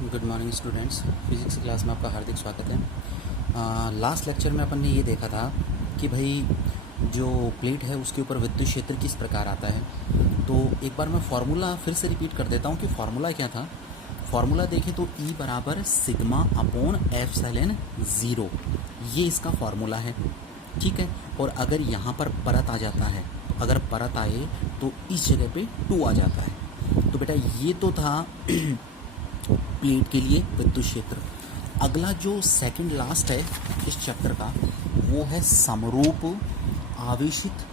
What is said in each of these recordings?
Good morning students. Physics class में आपका हार्दिक स्वागत है। लास्ट लेक्चर में अपन ने ये देखा था कि भाई जो प्लेट है उसके ऊपर विद्युत क्षेत्र किस प्रकार आता है। तो एक बार मैं फार्मूला फिर से रिपीट कर देता हूँ कि फार्मूला क्या था। फार्मूला देखें तो E बराबर सिग्मा अपॉन एप्सिलॉन ज़ीरो, ये इसका फार्मूला है, ठीक है। और अगर यहाँ पर परत आ जाता है, अगर परत आए तो इस जगह पे 2 आ जाता है। तो बेटा ये तो था प्लेट के लिए विद्युत क्षेत्र। अगला जो सेकंड लास्ट है इस चैप्टर का वो है समरूप आवेशित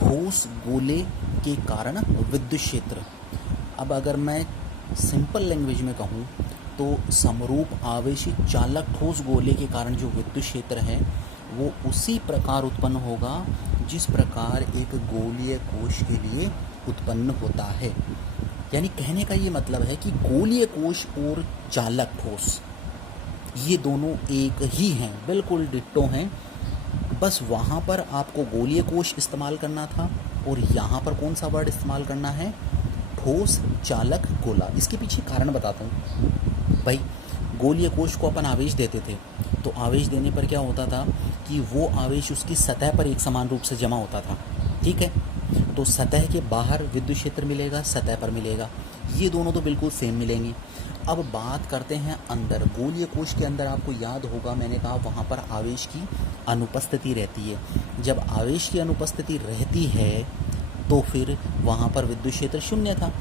ठोस गोले के कारण विद्युत क्षेत्र। अब अगर मैं सिंपल लैंग्वेज में कहूँ तो समरूप आवेशित चालक ठोस गोले के कारण जो विद्युत क्षेत्र है वो उसी प्रकार उत्पन्न होगा जिस प्रकार एक गोलीय कोश के लिए उत्पन्न होता है। यानी कहने का ये मतलब है कि गोलीय कोश और चालक ठोस ये दोनों एक ही हैं, बिल्कुल डिट्टो हैं। बस वहाँ पर आपको गोलीय कोश इस्तेमाल करना था और यहाँ पर कौन सा वर्ड इस्तेमाल करना है, ठोस चालक गोला। इसके पीछे कारण बताता हूँ। भाई गोलीय कोश को अपन आवेश देते थे तो आवेश देने पर क्या होता था कि वो आवेश उसकी सतह पर एक समान रूप से जमा होता था, ठीक है। तो सतह के बाहर विद्युत क्षेत्र मिलेगा, सतह पर मिलेगा, ये दोनों तो बिल्कुल सेम मिलेंगी। अब बात करते हैं अंदर। गोलीय कोश के अंदर आपको याद होगा मैंने कहा वहाँ पर आवेश की अनुपस्थिति रहती है। जब आवेश की अनुपस्थिति रहती है तो फिर वहाँ पर विद्युत क्षेत्र शून्य था।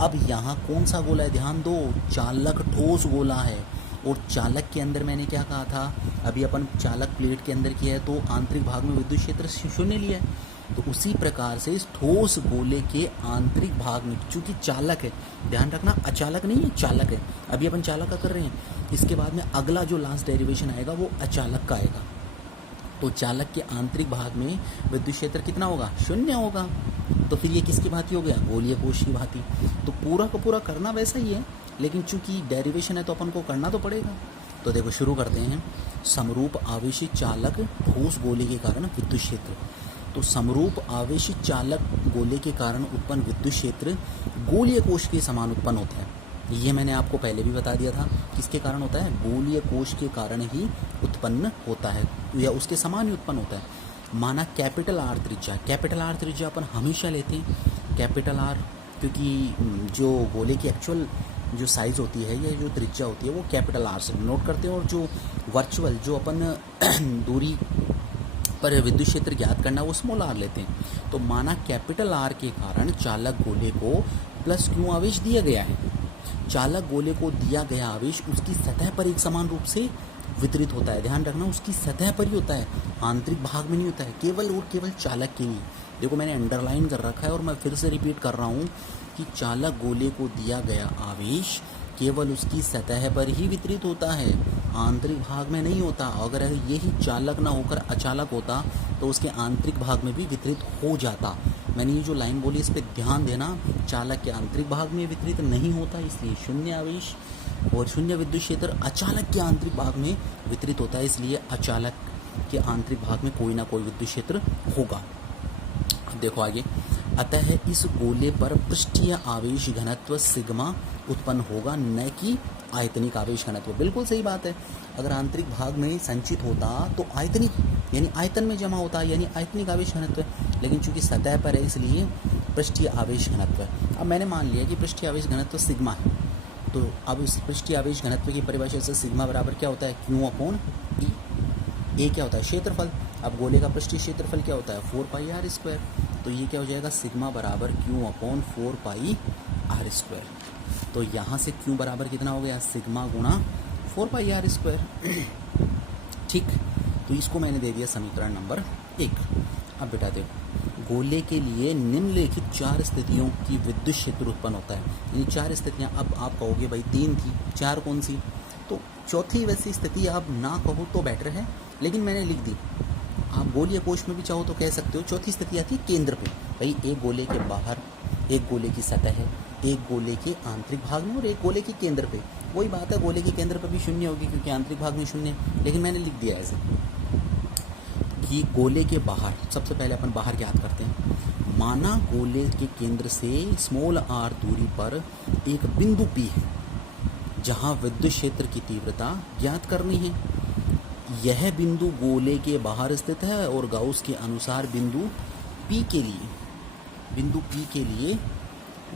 अब यहाँ कौन सा गोला है, ध्यान दो, चालक ठोस गोला है। और चालक के अंदर मैंने क्या कहा था, अभी अपन चालक प्लेट के अंदर किया है तो आंतरिक भाग में विद्युत क्षेत्र शून्य लिया है। तो उसी प्रकार से इस ठोस गोले के आंतरिक भाग में, चूंकि चालक है, ध्यान रखना अचालक नहीं है, चालक है। अभी अपन चालक का कर रहे हैं, इसके बाद में अगला जो लास्ट डेरिवेशन आएगा वो अचालक का आएगा। तो चालक के आंतरिक भाग में विद्युत क्षेत्र कितना होगा, शून्य होगा। तो फिर ये किसकी भांति हो गया, गोलीय कोश की भांति। तो पूरा का पूरा करना वैसा ही है, लेकिन चूंकि डेरिवेशन है तो अपन को करना तो पड़ेगा। तो देखो शुरू करते हैं। समरूप आवेशित चालक ठोस गोले के कारण विद्युत क्षेत्र। तो समरूप आवेशित चालक गोले के कारण उत्पन्न विद्युत क्षेत्र गोलीय कोश के समान उत्पन्न होता है। ये मैंने आपको पहले भी बता दिया था, किसके कारण होता है, गोलीय कोश के कारण ही उत्पन्न होता है या उसके समान ही उत्पन्न होता है। माना कैपिटल आर त्रिज्या, कैपिटल आर त्रिज्या अपन हमेशा लेते हैं कैपिटल आर, क्योंकि जो गोले की एक्चुअल जो साइज़ होती है या जो त्रिज्या होती है वो कैपिटल आर से नोट करते हैं। और जो वर्चुअल जो अपन दूरी पर विद्युत क्षेत्र ज्ञात करना वो स्मॉल आर लेते हैं। तो माना कैपिटल आर के कारण चालक गोले को प्लस क्यू आवेश दिया गया है। चालक गोले को दिया गया आवेश उसकी सतह पर एक समान रूप से वितरित होता है। ध्यान रखना उसकी सतह पर ही होता है, आंतरिक भाग में नहीं होता है, केवल और केवल चालक के लिए। देखो मैंने अंडरलाइन कर रखा है और मैं फिर से रिपीट कर रहा हूँ कि चालक गोले को दिया गया आवेश केवल उसकी सतह पर ही वितरित होता है, आंतरिक भाग में नहीं होता। अगर यही चालक ना होकर अचालक होता तो उसके आंतरिक भाग में भी वितरित हो जाता। मैंने ये जो लाइन बोली इस पर ध्यान देना, चालक के आंतरिक भाग में वितरित नहीं होता इसलिए शून्य आवेश, और शून्य विद्युत क्षेत्र अचालक के आंतरिक भाग में वितरित होता है इसलिए अचालक के आंतरिक भाग में कोई ना कोई विद्युत क्षेत्र होगा। अब देखो आगे, अतः इस गोले पर पृष्ठीय आवेश घनत्व सिग्मा उत्पन्न होगा, न कि आयतनिक आवेश घनत्व। बिल्कुल सही बात है, अगर आंतरिक भाग में संचित होता तो आयतनिक यानी आयतन में जमा होता यानी आयतनिक आवेश घनत्व, लेकिन चूंकि सतह पर है इसलिए पृष्ठीय आवेश घनत्व। अब मैंने मान लिया कि पृष्ठीय आवेश घनत्व सिग्मा है, तो अब इस पृष्ठीय आवेश घनत्व की परिभाषा से सिग्मा बराबर क्या होता है, क्यू अपॉन ई। ए क्या होता है, क्षेत्रफल। अब गोले का पृष्ठीय क्षेत्रफल क्या होता है, 4 पाई आर स्क्वायर। तो ये क्या हो जाएगा, सिग्मा बराबर q upon 4 pi r square. तो यहाँ से क्यू बराबर कितना हो गया, सिग्मा गुणा 4 पाई आर स्क्वायर, ठीक। तो इसको मैंने दे दिया समीकरण नंबर 1। अब बेटा देखो, गोले के लिए निम्नलिखित 4 स्थितियों की विद्युत क्षेत्र उत्पन्न होता है। यानी 4 स्थितियाँ। अब आप कहोगे भाई 3 थी, 4 कौन सी, तो चौथी वैसी स्थिति आप ना कहो तो बेटर है, लेकिन मैंने लिख दी। आप गोलीय कोश में भी चाहो तो कह सकते हो। चौथी स्थिति आती है केंद्र पे। भाई एक गोले के बाहर, एक गोले की सतह है, एक गोले के आंतरिक भाग में और एक गोले के केंद्र पे। वही बात है, गोले के केंद्र पर भी शून्य होगी क्योंकि आंतरिक भाग में शून्य, लेकिन मैंने लिख दिया ऐसे कि गोले के बाहर, सबसे पहले अपन बाहर ज्ञात करते हैं। माना गोले के केंद्र से स्मॉल आर दूरी पर एक बिंदु P है। जहाँ विद्युत क्षेत्र की तीव्रता ज्ञात करनी है। यह बिंदु गोले के बाहर स्थित है और गाउस के अनुसार बिंदु P के लिए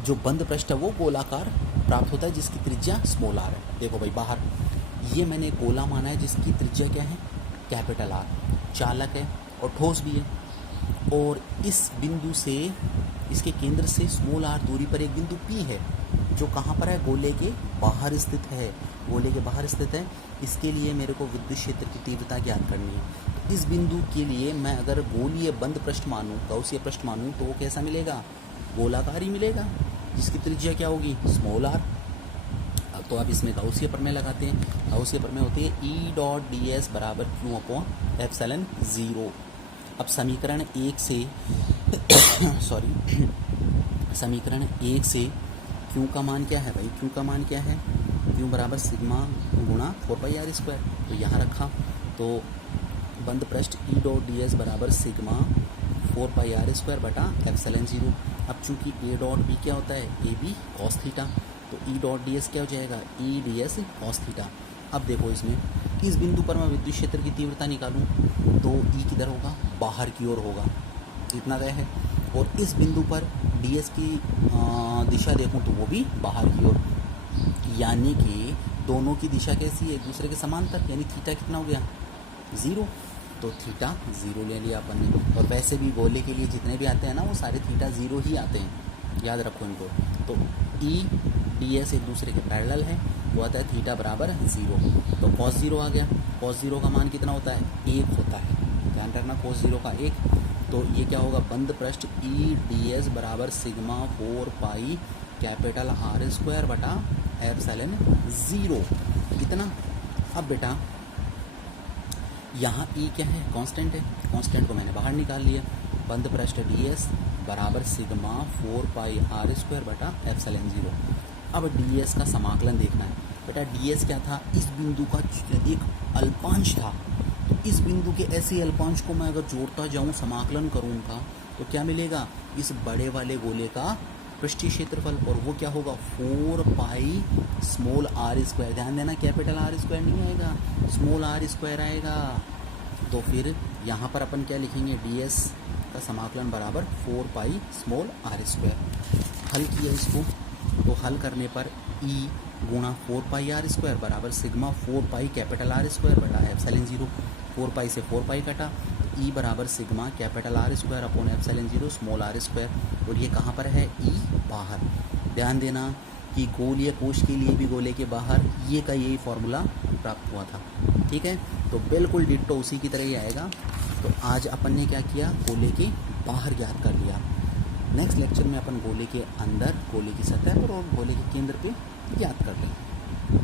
जो बंद पृष्ठ है वो गोलाकार प्राप्त होता है जिसकी त्रिज्या स्मॉल r है। देखो भाई बाहर ये मैंने गोला माना है जिसकी त्रिज्या क्या है, कैपिटल R, चालक है और ठोस भी है। और इस बिंदु से, इसके केंद्र से स्मॉल r दूरी पर एक बिंदु P है जो कहाँ पर है, गोले के बाहर स्थित है। गोले के बाहर स्थित है। इसके लिए मेरे को विद्युत क्षेत्र की तीव्रता ज्ञात करनी है। इस बिंदु के लिए मैं अगर गोलीय बंद पृष्ठ मानूँ, गौसीय पृष्ठ मानूँ, तो वो कैसा मिलेगा, गोलाकार ही मिलेगा जिसकी त्रिज्या क्या होगी, स्मॉल r। तो अब इसमें गौसीय प्रमेय लगाते हैं। गौसीय प्रमेय होती है E डॉट डी एस बराबर क्यू अपॉन एप्सिलॉन 0। अब समीकरण 1 से समीकरण 1 से क्यू का मान क्या है भाई, क्यू का मान क्या है, क्यू बराबर सिग्मा गुणा 4πr²। तो यहाँ रखा तो बंद पृष्ठ E डॉट डी एस बराबर सिग्मा 4πr² बटा एप्सिलॉन 0। अब चूंकि ए डॉट बी क्या होता है, ए बी कॉस थीटा, तो ई डॉट डी एस क्या हो जाएगा, E D S cos theta. अब देखो इसमें इस बिंदु पर मैं विद्युत क्षेत्र की तीव्रता निकालूं तो ई किधर होगा, बाहर की ओर होगा, इतना तय है। और इस बिंदु पर डी एस की दिशा देखूं तो वो भी बाहर की ओर, यानी कि दोनों की दिशा कैसी है, एक दूसरे के समांतर, यानी थीटा कितना हो गया, 0। तो थीटा 0 ले लिया अपन ने। और वैसे भी गोले के लिए जितने भी आते हैं ना वो सारे थीटा 0 ही आते हैं, याद रखो इनको। तो ई डी एस एक दूसरे के पैरेलल है, वो आता है थीटा बराबर 0। तो cos 0 आ गया। cos 0 का मान कितना होता है, 1 होता है, ध्यान रखना cos 0 का 1। तो ये क्या होगा, बंद पृष्ठ ई डी एस बराबर सिग्मा 4π कैपिटल R² बटा एप्सिलॉन 0, इतना। अब बेटा यहाँ ई क्या है, कांस्टेंट है, कांस्टेंट को मैंने बाहर निकाल लिया। बंद पृष्ठ डी एस बराबर सिग्मा 4πr² बटा एप्सिलॉन 0। अब डी एस का समाकलन देखना है। बेटा डी एस क्या था, इस बिंदु का एक अल्पांश था। तो इस बिंदु के ऐसे अल्पांश को मैं अगर जोड़ता जाऊँ, समाकलन करूँ उनका, तो क्या मिलेगा, इस बड़े वाले गोले का पृष्ठीय क्षेत्रफल, और वो क्या होगा 4π स्मॉल r²। ध्यान देना कैपिटल R² नहीं आएगा, स्मॉल r² आएगा। तो फिर यहाँ पर अपन क्या लिखेंगे, डी एस का समाकलन बराबर 4π स्मॉल r²। हल किया इसको, तो हल करने पर E गुणा 4πr² बराबर सिग्मा 4π कैपिटल R² बटा एप्सिलॉन 0। 4π से 4π कटा, E बराबर sigma capital R² upon epsilon 0 small r²। और ये कहाँ पर है, E बाहर। ध्यान देना कि गोलीय कोश के लिए भी गोले के बाहर ये का यही फॉर्मूला प्राप्त हुआ था, ठीक है। तो बिल्कुल डिट्टो उसी की तरह ही आएगा। तो आज अपन ने क्या किया, गोले के बाहर ज्ञात कर लिया। नेक्स्ट लेक्चर में अपन गोले के अंदर, गोले की सतह पर और गोले के केंद्र पे ज्ञात कर लेंगे।